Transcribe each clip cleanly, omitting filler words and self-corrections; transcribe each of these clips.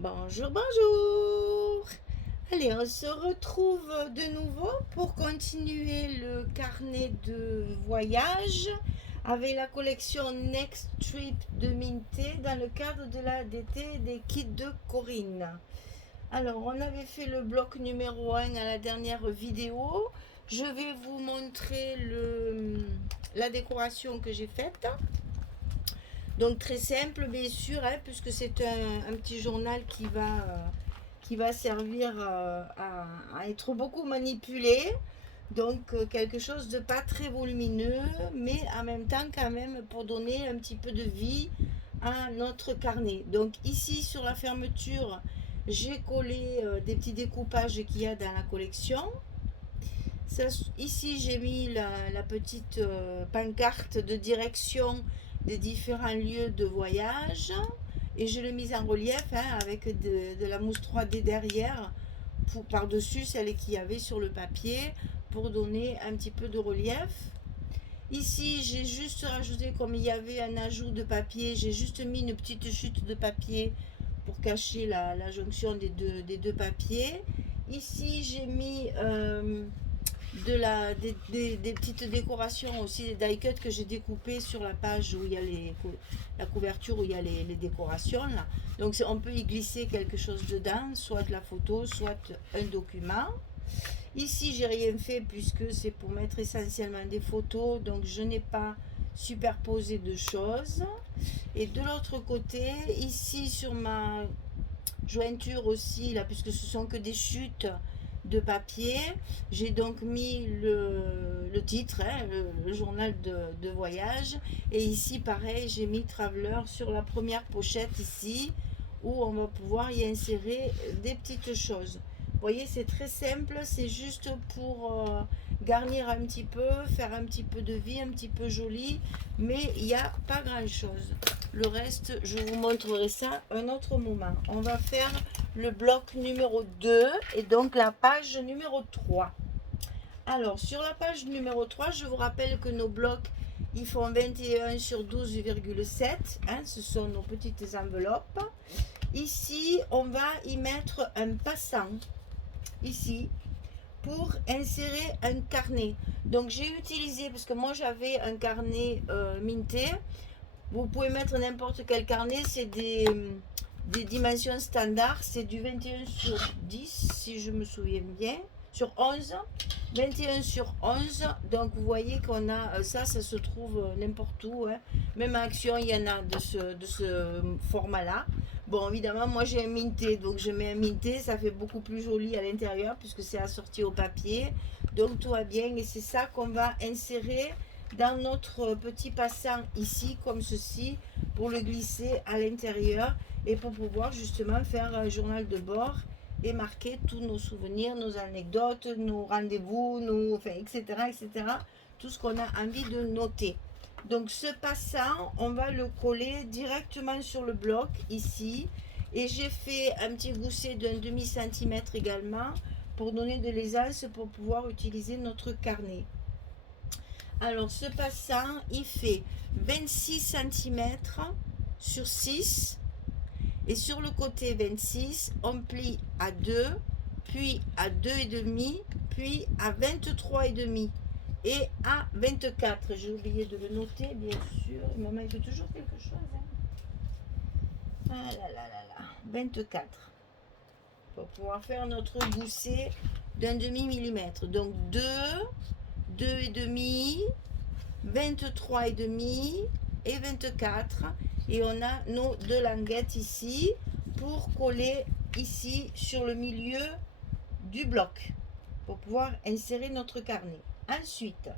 Bonjour, bonjour. Allez, on se retrouve de nouveau pour continuer le carnet de voyage avec la collection Next Trip de Minté dans le cadre de la DT des kits de Corinne. Alors, on avait fait le bloc numéro 1 à la dernière vidéo. Je vais vous montrer la décoration que j'ai faite. Donc très simple bien sûr, hein, puisque c'est un petit journal qui va servir à être beaucoup manipulé. Donc quelque chose de pas très volumineux, mais en même temps quand même pour donner un petit peu de vie à notre carnet. Donc ici sur la fermeture, j'ai collé des petits découpages qu'il y a dans la collection. Ça, ici j'ai mis la petite pancarte de direction des différents lieux de voyage et je l'ai mise en relief avec de la mousse 3D derrière par-dessus celle qu'il y avait sur le papier pour donner un petit peu de relief. Ici j'ai juste rajouté, comme il y avait un ajout de papier, j'ai juste mis une petite chute de papier pour cacher la jonction des deux papiers. Ici j'ai mis des petites décorations aussi, des die cuts que j'ai découpées sur la page où il y a la couverture où il y a les décorations là. Donc on peut y glisser quelque chose dedans, soit de la photo, soit un document. Ici j'ai rien fait puisque c'est pour mettre essentiellement des photos, donc je n'ai pas superposé de choses. Et de l'autre côté, ici sur ma jointure aussi là, puisque ce sont que des chutes de papier, j'ai donc mis le titre, le journal de voyage, et ici pareil j'ai mis Traveler sur la première pochette ici où on va pouvoir y insérer des petites choses. Vous voyez, c'est très simple, c'est juste pour garnir un petit peu, faire un petit peu de vie, un petit peu joli, mais il n'y a pas grand chose. Le reste, je vous montrerai ça un autre moment. On va faire le bloc numéro 2 et donc la page numéro 3. Alors, sur la page numéro 3, je vous rappelle que nos blocs, ils font 21 sur 12,7. Hein, ce sont nos petites enveloppes. Ici, on va y mettre un passant. Ici, pour insérer un carnet. Donc, j'ai utilisé, parce que moi, j'avais un carnet minté. Vous pouvez mettre n'importe quel carnet, c'est des dimensions standards, c'est du 21 sur 10 si je me souviens bien, sur 11, 21 sur 11, donc vous voyez qu'on a ça se trouve n'importe où, hein. Même à Action il y en a de ce format là. Bon, évidemment moi j'ai un minté, donc je mets un minté, ça fait beaucoup plus joli à l'intérieur puisque c'est assorti au papier, donc tout va bien et c'est ça qu'on va insérer dans notre petit passant ici comme ceci pour le glisser à l'intérieur et pour pouvoir justement faire un journal de bord et marquer tous nos souvenirs, nos anecdotes, nos rendez-vous, enfin, etc., etc., tout ce qu'on a envie de noter. Donc ce passant, on va le coller directement sur le bloc ici et j'ai fait un petit gousset d'un demi-centimètre également pour donner de l'aisance pour pouvoir utiliser notre carnet. Alors ce passant, il fait 26 cm sur 6 et sur le côté 26, on plie à 2, puis à 2,5, puis à 23,5 et à 24. J'ai oublié de le noter, bien sûr. Maman, il fait toujours quelque chose. Hein. Ah là là là là, 24. Pour pouvoir faire notre gousset d'un demi-millimètre. Donc 2, 2,5, 23,5 et 24. Et on a nos deux languettes ici pour coller ici sur le milieu du bloc pour pouvoir insérer notre carnet. Ensuite,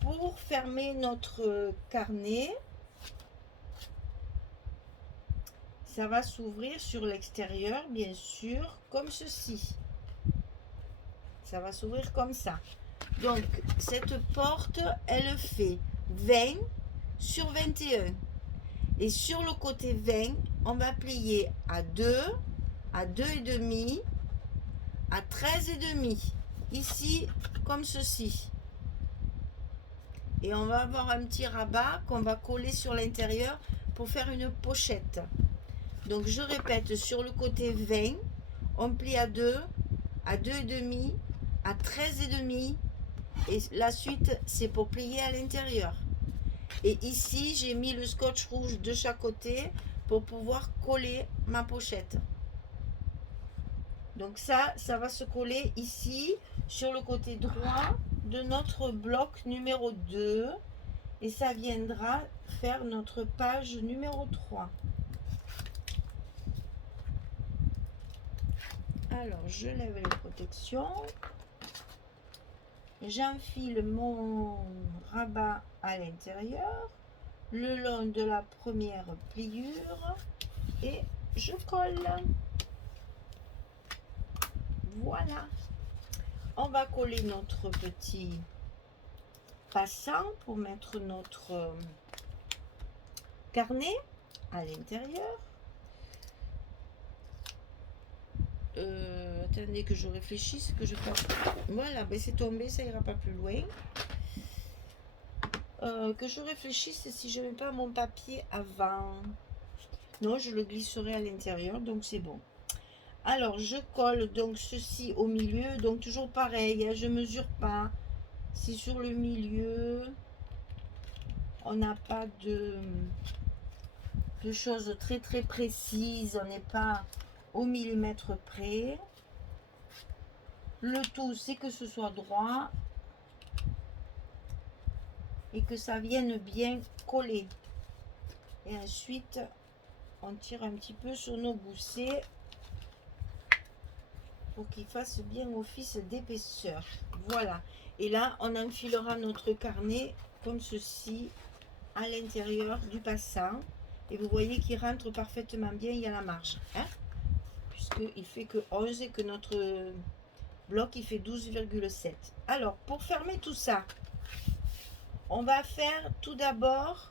pour fermer notre carnet, ça va s'ouvrir sur l'extérieur, bien sûr, comme ceci. Ça va s'ouvrir comme ça. Donc, cette porte, elle fait 20 sur 21. Et sur le côté 20, on va plier à 2, à 2,5, à 13,5. Ici, comme ceci. Et on va avoir un petit rabat qu'on va coller sur l'intérieur pour faire une pochette. Donc je répète, sur le côté 20, on plie à 2, à 2,5, à 13,5. Et la suite, c'est pour plier à l'intérieur. Et ici, j'ai mis le scotch rouge de chaque côté pour pouvoir coller ma pochette. Donc ça va se coller ici, sur le côté droit de notre bloc numéro 2. Et ça viendra faire notre page numéro 3. Alors, je lève les protections. J'enfile mon rabat à l'intérieur, le long de la première pliure, et je colle. Voilà. On va coller notre petit passant pour mettre notre carnet à l'intérieur. Attendez que je réfléchisse, que je fasse. Voilà, ben c'est tombé, ça ira pas plus loin. Que je réfléchisse si je mets pas mon papier avant. Non, je le glisserai à l'intérieur, donc c'est bon. Alors, je colle donc ceci au milieu, donc toujours pareil, hein, je mesure pas. Si sur le milieu, on n'a pas de choses très très précises, on n'est pas au millimètre près. Le tout, c'est que ce soit droit et que ça vienne bien coller. Et ensuite, on tire un petit peu sur nos goussets pour qu'il fasse bien office d'épaisseur. Voilà. Et là, on enfilera notre carnet comme ceci à l'intérieur du passant. Et vous voyez qu'il rentre parfaitement bien, il y a la marge. Hein, puisqu'il fait que 11 et que notre bloc, il fait 12,7. Alors, pour fermer tout ça, on va faire tout d'abord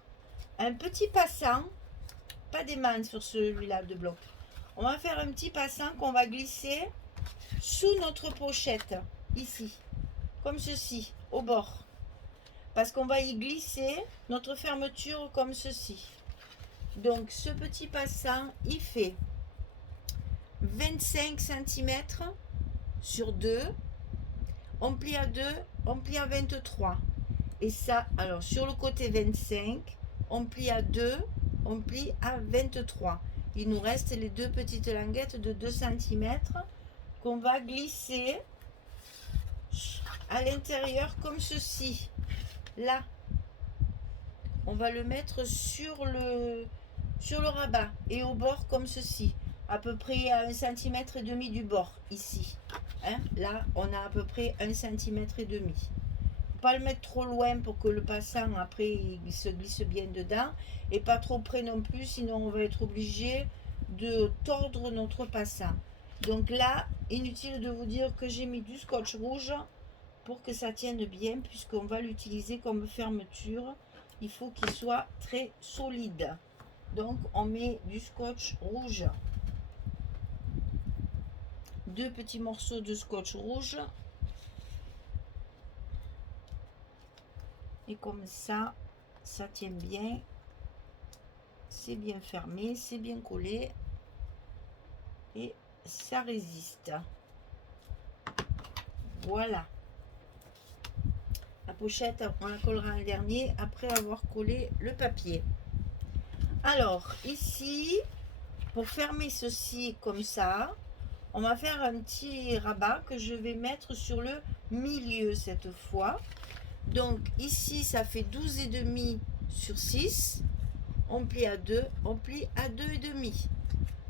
un petit passant, pas des manches sur celui-là de bloc. On va faire un petit passant qu'on va glisser sous notre pochette, ici, comme ceci, au bord. Parce qu'on va y glisser notre fermeture comme ceci. Donc, ce petit passant, il fait 25 cm sur 2. On plie à 2, on plie à 23. Et ça, alors, sur le côté 25, on plie à 2, on plie à 23. Il nous reste les deux petites languettes de 2 cm qu'on va glisser à l'intérieur comme ceci. Là, on va le mettre sur le rabat et au bord comme ceci, à peu près à 1,5 cm du bord ici. Hein, là, on a à peu près 1,5 cm. Pas le mettre trop loin pour que le passant après il se glisse bien dedans, et pas trop près non plus, sinon on va être obligé de tordre notre passant. Donc là, inutile de vous dire que j'ai mis du scotch rouge pour que ça tienne bien, puisqu'on va l'utiliser comme fermeture. Il faut qu'il soit très solide. Donc on met du scotch rouge. 2 petits morceaux de scotch rouge. Et comme ça tient bien. C'est bien fermé, c'est bien collé. Et ça résiste. Voilà. La pochette, on la collera un dernier après avoir collé le papier. Alors, ici, pour fermer ceci comme ça, on va faire un petit rabat que je vais mettre sur le milieu cette fois. Donc, ici, ça fait 12,5 sur 6. On plie à 2, on plie à 2,5.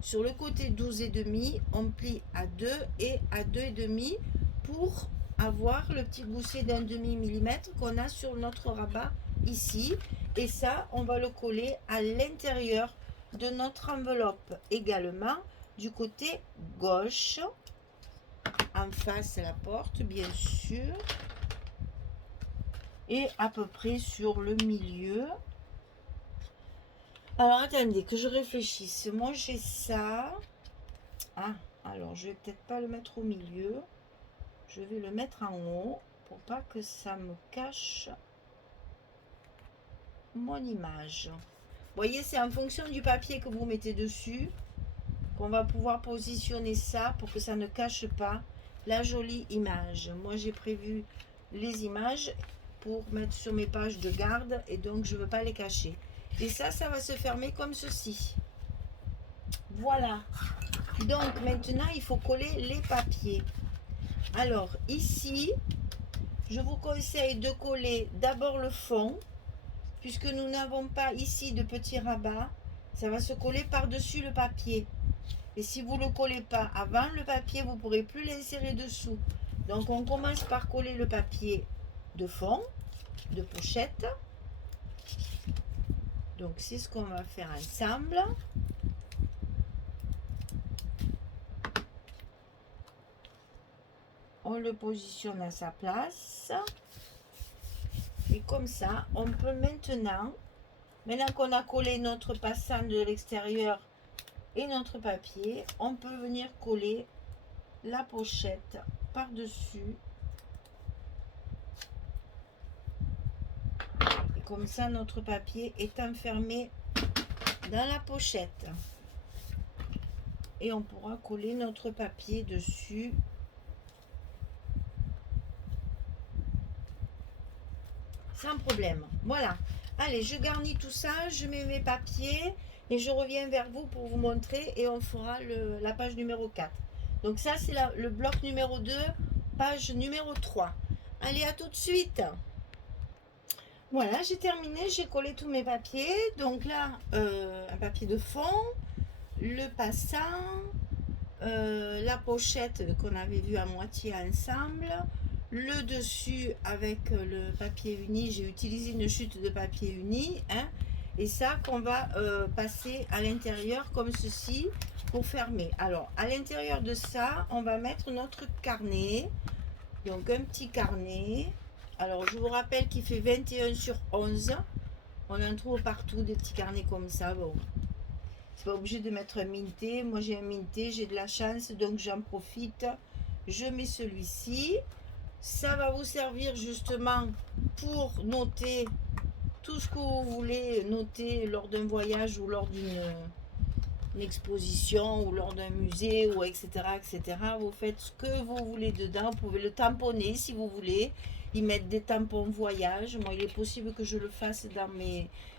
Sur le côté 12,5, on plie à 2 et à 2,5 pour avoir le petit gousset d'un demi-millimètre qu'on a sur notre rabat ici. Et ça, on va le coller à l'intérieur de notre enveloppe également du côté gauche, en face à la porte bien sûr, et à peu près sur le milieu. Alors attendez que je réfléchisse. Moi j'ai ça. Ah, alors je vais peut-être pas le mettre au milieu. Je vais le mettre en haut pour pas que ça me cache mon image. Vous voyez, c'est en fonction du papier que vous mettez dessus on va pouvoir positionner ça pour que ça ne cache pas la jolie image. Moi j'ai prévu les images pour mettre sur mes pages de garde et donc je ne veux pas les cacher. Et ça va se fermer comme ceci. Voilà. Donc maintenant il faut coller les papiers. Alors ici, je vous conseille de coller d'abord le fond, puisque nous n'avons pas ici de petits rabats. Ça va se coller par-dessus le papier. Et si vous ne le collez pas avant le papier, vous ne pourrez plus l'insérer dessous. Donc on commence par coller le papier de fond, de pochette. Donc c'est ce qu'on va faire ensemble. On le positionne à sa place. Et comme ça, on peut maintenant qu'on a collé notre passant de l'extérieur et notre papier, on peut venir coller la pochette par-dessus. Et comme ça, notre papier est enfermé dans la pochette. Et on pourra coller notre papier dessus. Sans problème. Voilà. Allez, je garnis tout ça, je mets mes papiers et je reviens vers vous pour vous montrer et on fera la page numéro 4. Donc ça, c'est le bloc numéro 2, page numéro 3. Allez, à tout de suite. Voilà, j'ai terminé, j'ai collé tous mes papiers. Donc là, un papier de fond, le passant, la pochette qu'on avait vue à moitié ensemble, le dessus avec le papier uni. J'ai utilisé une chute de papier uni, hein, et ça qu'on va passer à l'intérieur comme ceci pour fermer. Alors à l'intérieur de ça, on va mettre notre carnet, donc un petit carnet. Alors je vous rappelle qu'il fait 21 sur 11. On en trouve partout des petits carnets comme ça. Bon, c'est pas obligé de mettre un minté. Moi j'ai un minté, j'ai de la chance, donc j'en profite. Je mets celui-ci. Ça va vous servir justement pour noter tout ce que vous voulez noter lors d'un voyage ou lors d'une exposition ou lors d'un musée ou etc., etc. Vous faites ce que vous voulez dedans. Vous pouvez le tamponner si vous voulez. Y mettre des tampons voyage. Moi, il est possible que je le fasse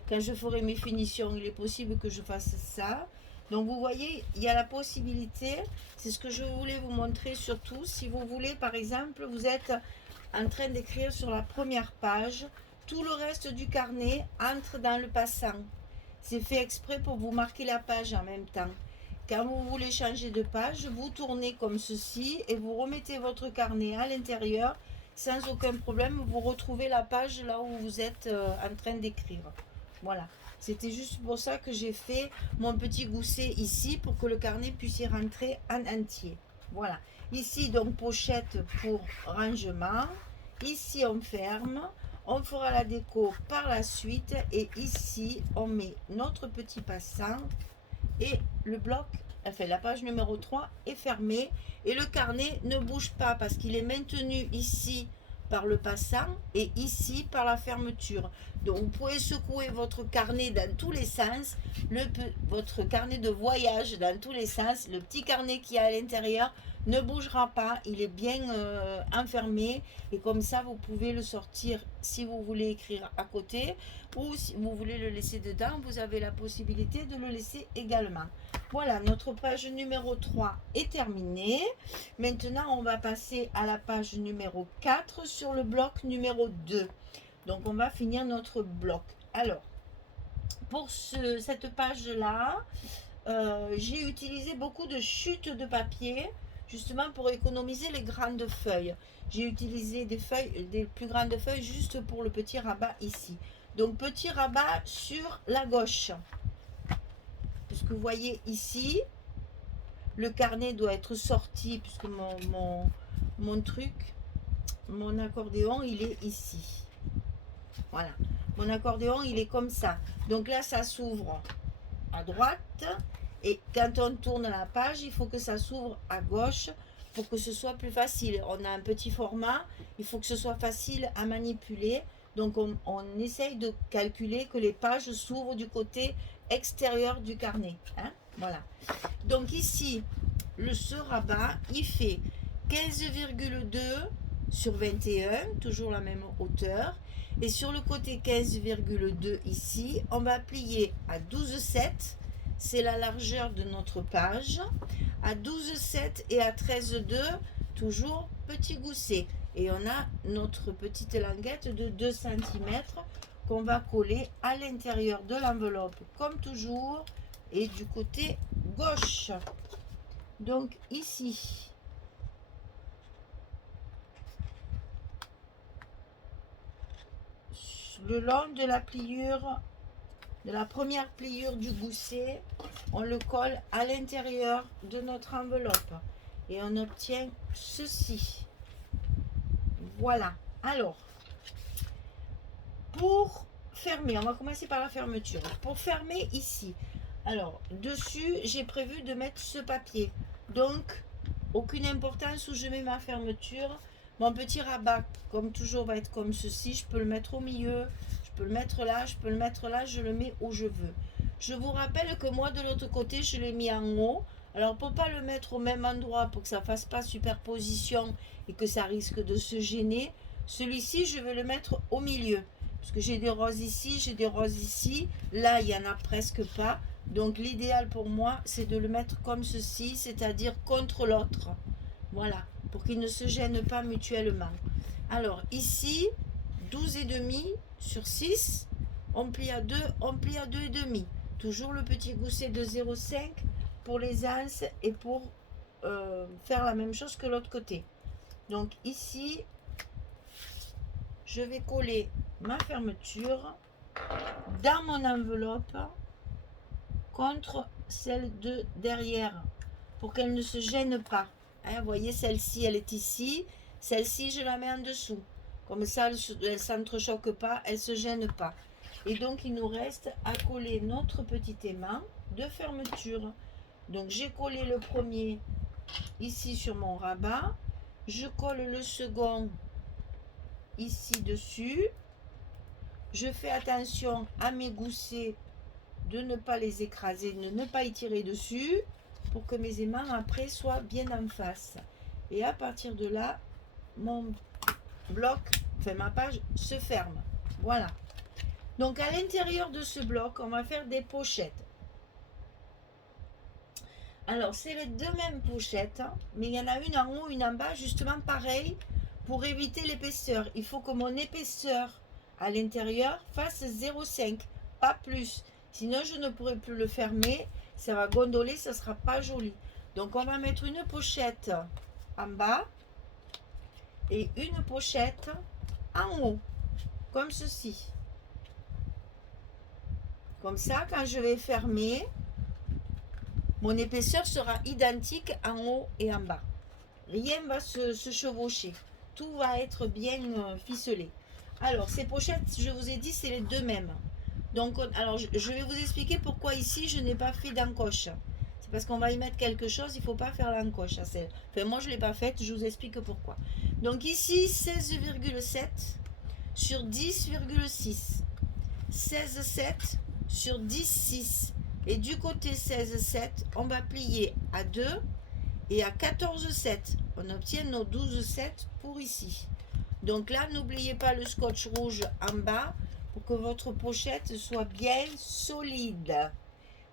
quand je ferai mes finitions, il est possible que je fasse ça. Donc vous voyez, il y a la possibilité, c'est ce que je voulais vous montrer surtout, si vous voulez par exemple, vous êtes en train d'écrire sur la première page, tout le reste du carnet entre dans le passant. C'est fait exprès pour vous marquer la page en même temps. Quand vous voulez changer de page, vous tournez comme ceci et vous remettez votre carnet à l'intérieur sans aucun problème. Vous retrouvez la page là où vous êtes en train d'écrire. Voilà. C'était juste pour ça que j'ai fait mon petit gousset ici pour que le carnet puisse y rentrer en entier. Voilà. Ici, donc, pochette pour rangement. Ici, on ferme. On fera la déco par la suite. Et ici, on met notre petit passant. Et le bloc, enfin, la page numéro 3 est fermée. Et le carnet ne bouge pas parce qu'il est maintenu ici par le passant et ici par la fermeture. Donc vous pouvez secouer votre carnet dans tous les sens, votre carnet de voyage dans tous les sens, le petit carnet qui est à l'intérieur ne bougera pas, il est bien enfermé et comme ça vous pouvez le sortir si vous voulez écrire à côté ou si vous voulez le laisser dedans, vous avez la possibilité de le laisser également. Voilà, notre page numéro 3 est terminée. Maintenant, on va passer à la page numéro 4 sur le bloc numéro 2. Donc, on va finir notre bloc. Alors, pour cette page-là, j'ai utilisé beaucoup de chutes de papier, justement pour économiser les grandes feuilles. J'ai utilisé des plus grandes feuilles juste pour le petit rabat ici. Donc, petit rabat sur la gauche. Puisque vous voyez ici, le carnet doit être sorti, puisque mon accordéon, il est ici. Voilà, mon accordéon, il est comme ça. Donc là, ça s'ouvre à droite. Et quand on tourne la page, il faut que ça s'ouvre à gauche pour que ce soit plus facile. On a un petit format, il faut que ce soit facile à manipuler. Donc on essaye de calculer que les pages s'ouvrent du côté extérieur du carnet. Hein. Voilà. Donc ici, ce rabat, il fait 15,2 sur 21, toujours la même hauteur. Et sur le côté 15,2 ici, on va plier à 12,7. C'est la largeur de notre page. À 12,7 et à 13,2, toujours petit gousset. Et on a notre petite languette de 2 cm qu'on va coller à l'intérieur de l'enveloppe, comme toujours, et du côté gauche. Donc ici, le long de la pliure, de la première pliure du gousset, on le colle à l'intérieur de notre enveloppe et on obtient ceci. Voilà. Alors, pour fermer, on va commencer par la fermeture. Pour fermer ici, alors dessus, j'ai prévu de mettre ce papier. Donc, aucune importance où je mets ma fermeture. Mon petit rabat, comme toujours, va être comme ceci. Je peux le mettre au milieu, je peux le mettre là, je peux le mettre là, je le mets où je veux. Je vous rappelle que moi, de l'autre côté, je l'ai mis en haut. Alors, pour ne pas le mettre au même endroit, pour que ça ne fasse pas superposition et que ça risque de se gêner, celui-ci, je vais le mettre au milieu. Parce que j'ai des roses ici, j'ai des roses ici. Là, il n'y en a presque pas. Donc, l'idéal pour moi, c'est de le mettre comme ceci, c'est-à-dire contre l'autre. Voilà, pour qu'ils ne se gênent pas mutuellement. Alors, ici, 12,5 sur 6, on plie à 2, on plie à 2,5. Toujours le petit gousset de 0,5 pour les anses et pour faire la même chose que l'autre côté. Donc, ici, je vais coller ma fermeture dans mon enveloppe contre celle de derrière pour qu'elle ne se gêne pas. Hein, vous voyez, celle-ci, elle est ici. Celle-ci, je la mets en dessous. Comme ça, elle ne s'entrechoque pas, elle ne se gêne pas. Et donc, il nous reste à coller notre petit aimant de fermeture. Donc, j'ai collé le premier ici sur mon rabat. Je colle le second ici dessus. Je fais attention à mes goussets de ne pas les écraser, de ne pas y tirer dessus pour que mes aimants après soient bien en face. Et à partir de là, mon bloc, enfin ma page se ferme. Voilà. Donc à l'intérieur de ce bloc, on va faire des pochettes. Alors c'est les deux mêmes pochettes, mais il y en a une en haut, une en bas, justement pareil, pour éviter l'épaisseur. Il faut que mon épaisseur à l'intérieur fasse 0,5, pas plus. Sinon, je ne pourrai plus le fermer. Ça va gondoler, ça ne sera pas joli. Donc, on va mettre une pochette en bas et une pochette en haut, comme ceci. Comme ça, quand je vais fermer, mon épaisseur sera identique en haut et en bas. Rien ne va se chevaucher. Tout va être bien ficelé. Alors, ces pochettes, je vous ai dit, c'est les deux mêmes. Donc, alors, je vais vous expliquer pourquoi ici, je n'ai pas fait d'encoche. C'est parce qu'on va y mettre quelque chose, il ne faut pas faire l'encoche. Enfin, moi, je ne l'ai pas faite, je vous explique pourquoi. Donc, ici, 16,7 sur 10,6. 16,7 sur 10,6. Et du côté 16,7, on va plier à 2 et à 14,7. On obtient nos 12,7 pour ici. Donc là, n'oubliez pas le scotch rouge en bas pour que votre pochette soit bien solide.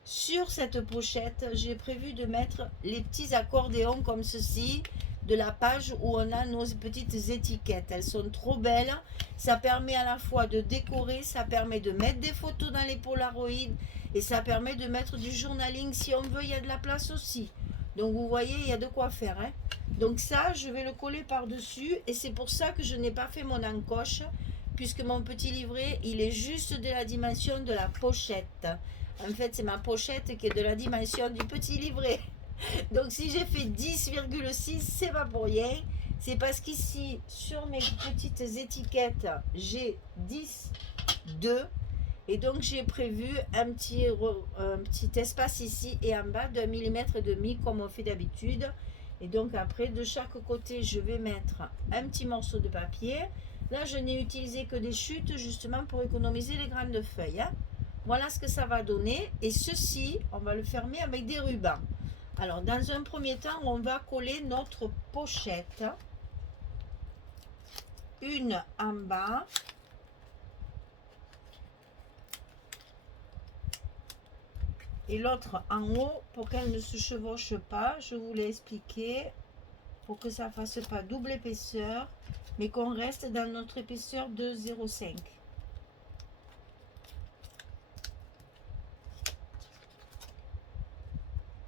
Sur cette pochette, j'ai prévu de mettre les petits accordéons comme ceci de la page où on a nos petites étiquettes. Elles sont trop belles. Ça permet à la fois de décorer, ça permet de mettre des photos dans les Polaroid et ça permet de mettre du journaling si on veut. Il y a de la place aussi. Donc vous voyez, il y a de quoi faire. Hein. Donc ça, je vais le coller par-dessus et c'est pour ça que je n'ai pas fait mon encoche puisque mon petit livret, il est juste de la dimension de la pochette. En fait, c'est ma pochette qui est de la dimension du petit livret. Donc si j'ai fait 10,6, c'est pas pour rien. C'est parce qu'ici, sur mes petites étiquettes, j'ai 10,2. Et donc j'ai prévu un petit espace ici et en bas d'1,5 mm comme on fait d'habitude. Et donc après, de chaque côté, je vais mettre un petit morceau de papier. Là, je n'ai utilisé que des chutes justement pour économiser les grandes feuilles. Hein. Voilà ce que ça va donner. Et ceci, on va le fermer avec des rubans. Alors, dans un premier temps, on va coller notre pochette. Une en bas. Et l'autre en haut pour qu'elle ne se chevauche pas. Je vous l'ai expliqué. Pour que ça ne fasse pas double épaisseur. Mais qu'on reste dans notre épaisseur de 0,5.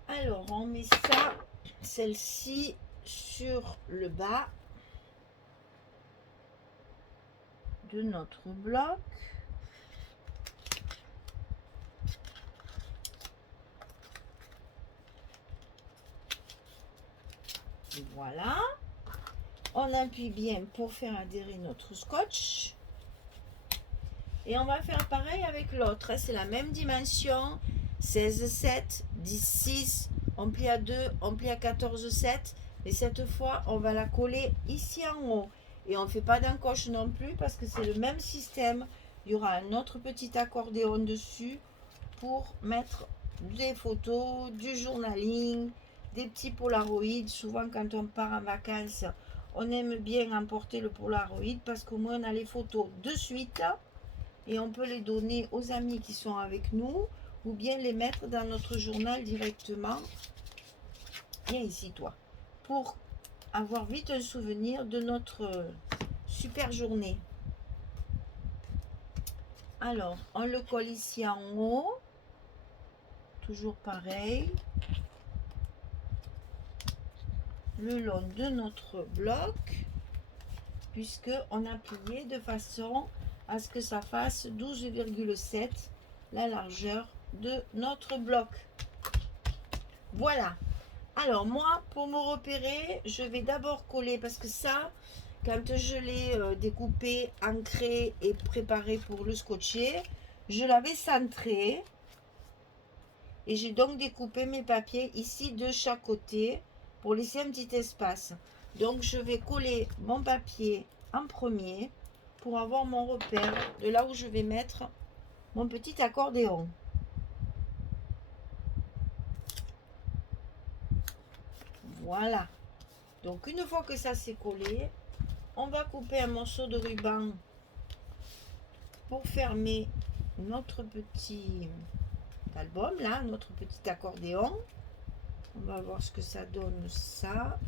Alors, on met ça, celle-ci, sur le bas de notre bloc. Voilà. On appuie bien pour faire adhérer notre scotch. Et on va faire pareil avec l'autre. C'est la même dimension. 16,7, 10,6. On plie à 2, on plie à 14,7. Mais cette fois, on va la coller ici en haut. Et on ne fait pas d'encoche non plus parce que c'est le même système. Il y aura un autre petit accordéon dessus pour mettre des photos, du journaling, des petits polaroïdes. Souvent, quand on part en vacances, on aime bien emporter le polaroid parce qu'au moins on a les photos de suite et on peut les donner aux amis qui sont avec nous ou bien les mettre dans notre journal directement. Viens ici, toi, pour avoir vite un souvenir de notre super journée. Alors, on le colle ici en haut. Toujours pareil. Le long de notre bloc. Puisque on a plié de façon à ce que ça fasse 12,7 la largeur de notre bloc. Voilà. Alors moi, pour me repérer, je vais d'abord coller parce que ça, quand je l'ai découpé, ancré et préparé pour le scotcher, je l'avais centré et j'ai donc découpé mes papiers ici de chaque côté pour laisser un petit espace. Donc je vais coller mon papier en premier pour avoir mon repère de là où je vais mettre mon petit accordéon. Voilà. Donc une fois que ça s'est collé, on va couper un morceau de ruban pour fermer notre petit album là, notre petit accordéon. On va voir ce que ça donne ça.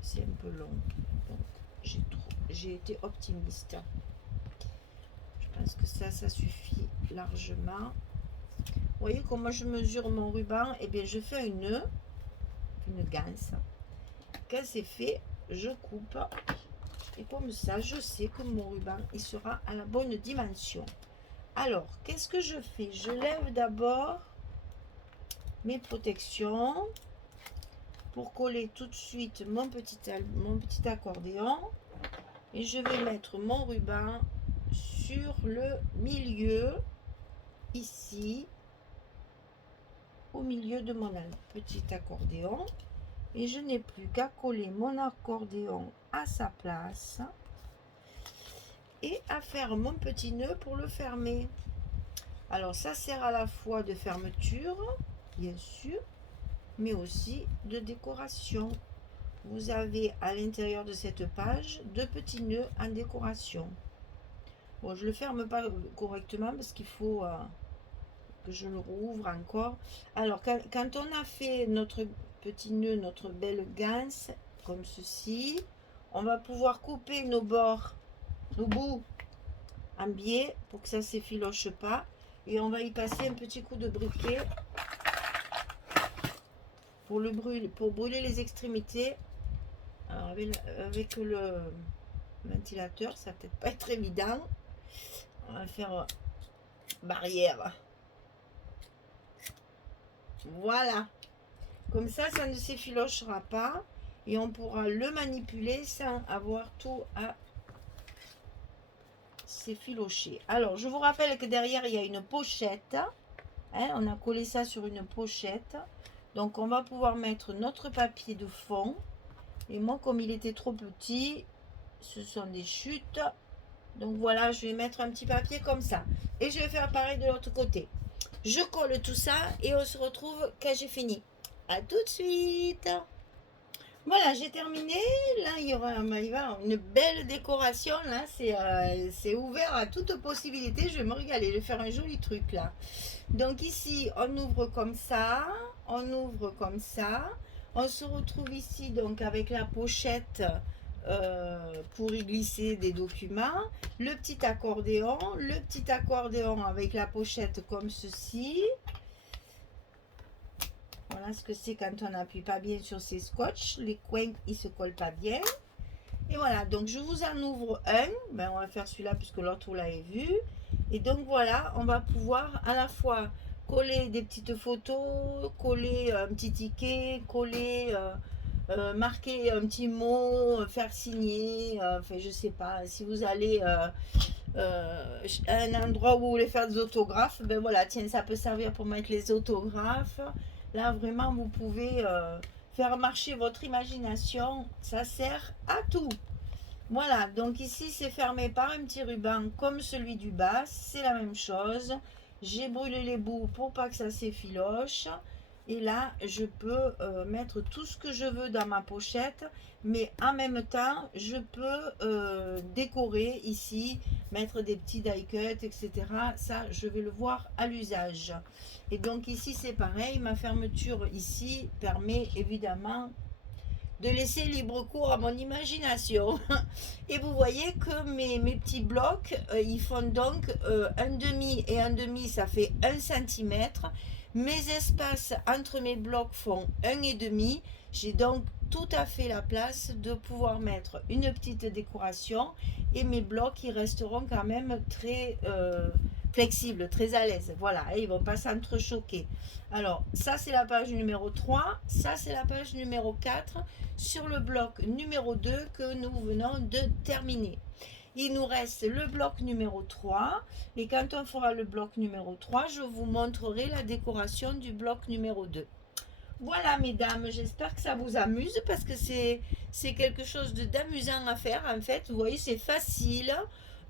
C'est un peu long. Donc j'ai été optimiste. Je pense que ça suffit largement. Vous voyez comment je mesure mon ruban? Eh bien, je fais un nœud, une ganse. Quand c'est fait, je coupe. Et comme ça, je sais que mon ruban, il sera à la bonne dimension. Alors, qu'est-ce que je fais? Je lève d'abord mes protections pour coller tout de suite mon petit accordéon. Et je vais mettre mon ruban sur le milieu, ici, au milieu de mon petit accordéon. Et je n'ai plus qu'à coller mon accordéon à sa place et à faire mon petit nœud pour le fermer. Alors ça sert à la fois de fermeture, bien sûr, mais aussi de décoration. Vous avez à l'intérieur de cette page 2 petits nœuds en décoration. Bon, je ne le ferme pas correctement parce qu'il faut que je le rouvre encore. Alors, quand on a fait notre petit nœud, notre belle ganse, comme ceci, on va pouvoir couper nos bords, nos bouts en biais pour que ça ne s'effiloche pas. Et on va y passer un petit coup de briquet pour brûler les extrémités. Alors, avec le ventilateur, ça va peut-être pas être évident. On va faire barrière. Voilà. Comme ça ne s'effilochera pas. Et on pourra le manipuler sans avoir tout à s'effilocher. Alors, je vous rappelle que derrière, il y a une pochette. Hein, on a collé ça sur une pochette. Donc, on va pouvoir mettre notre papier de fond. Et moi, comme il était trop petit, ce sont des chutes Donc voilà, je vais mettre un petit papier comme ça. Et je vais faire pareil de l'autre côté. Je colle tout ça et on se retrouve quand j'ai fini. À tout de suite. Voilà, j'ai terminé. Là, il y aura une belle décoration. Là, c'est ouvert à toute possibilité. Je vais me régaler. Je vais faire un joli truc là. Donc ici, on ouvre comme ça. On ouvre comme ça. On se retrouve ici donc avec la pochette pour y glisser des documents. Le petit accordéon avec la pochette comme ceci. Voilà ce que c'est quand on n'appuie pas bien sur ces scotch. Les coins, ils se collent pas bien. Et voilà, donc je vous en ouvre un. Ben, on va faire celui-là puisque l'autre, vous l'avez vu. Et donc voilà, on va pouvoir à la fois coller des petites photos, coller un petit ticket, coller, marquer un petit mot, faire signer. Enfin, je sais pas, si vous allez à un endroit où vous voulez faire des autographes, ben voilà, tiens, ça peut servir pour mettre les autographes. Là, vraiment, vous pouvez faire marcher votre imagination. Ça sert à tout. Voilà, donc ici, c'est fermé par un petit ruban comme celui du bas. C'est la même chose. J'ai brûlé les bouts pour pas que ça s'effiloche. Et là, je peux mettre tout ce que je veux dans ma pochette. Mais en même temps, je peux décorer ici, mettre des petits die cuts, etc. Ça, je vais le voir à l'usage. Et donc ici, c'est pareil. Ma fermeture ici permet évidemment de laisser libre cours à mon imagination. Et vous voyez que mes petits blocs, ils font donc un demi et un demi, ça fait 1 cm. Mes espaces entre mes blocs font 1,5. J'ai donc tout à fait la place de pouvoir mettre une petite décoration et mes blocs, ils resteront quand même très flexibles, très à l'aise. Voilà, et ils ne vont pas s'entrechoquer. Alors, ça c'est la page numéro 3, ça c'est la page numéro 4 sur le bloc numéro 2 que nous venons de terminer. Il nous reste le bloc numéro 3 et quand on fera le bloc numéro 3, je vous montrerai la décoration du bloc numéro 2. Voilà mesdames, j'espère que ça vous amuse parce que c'est quelque chose d'amusant à faire en fait. Vous voyez, c'est facile.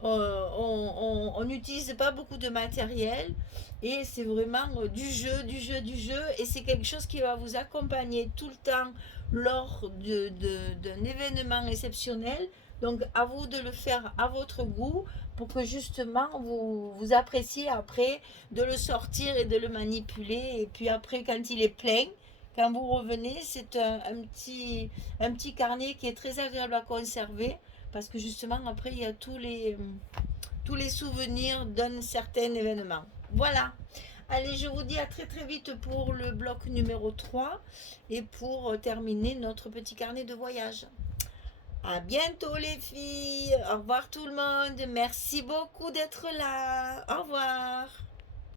On n'utilise pas beaucoup de matériel et c'est vraiment du jeu, du jeu, du jeu et c'est quelque chose qui va vous accompagner tout le temps lors d'un événement exceptionnel. Donc à vous de le faire à votre goût pour que justement vous appréciez après de le sortir et de le manipuler et puis après quand il est plein, quand vous revenez, c'est un petit carnet qui est très agréable à conserver parce que justement après il y a tous les souvenirs d'un certain événement. Voilà. Allez, je vous dis à très très vite pour le bloc numéro 3 et pour terminer notre petit carnet de voyage. À bientôt les filles. Au revoir tout le monde. Merci beaucoup d'être là. Au revoir.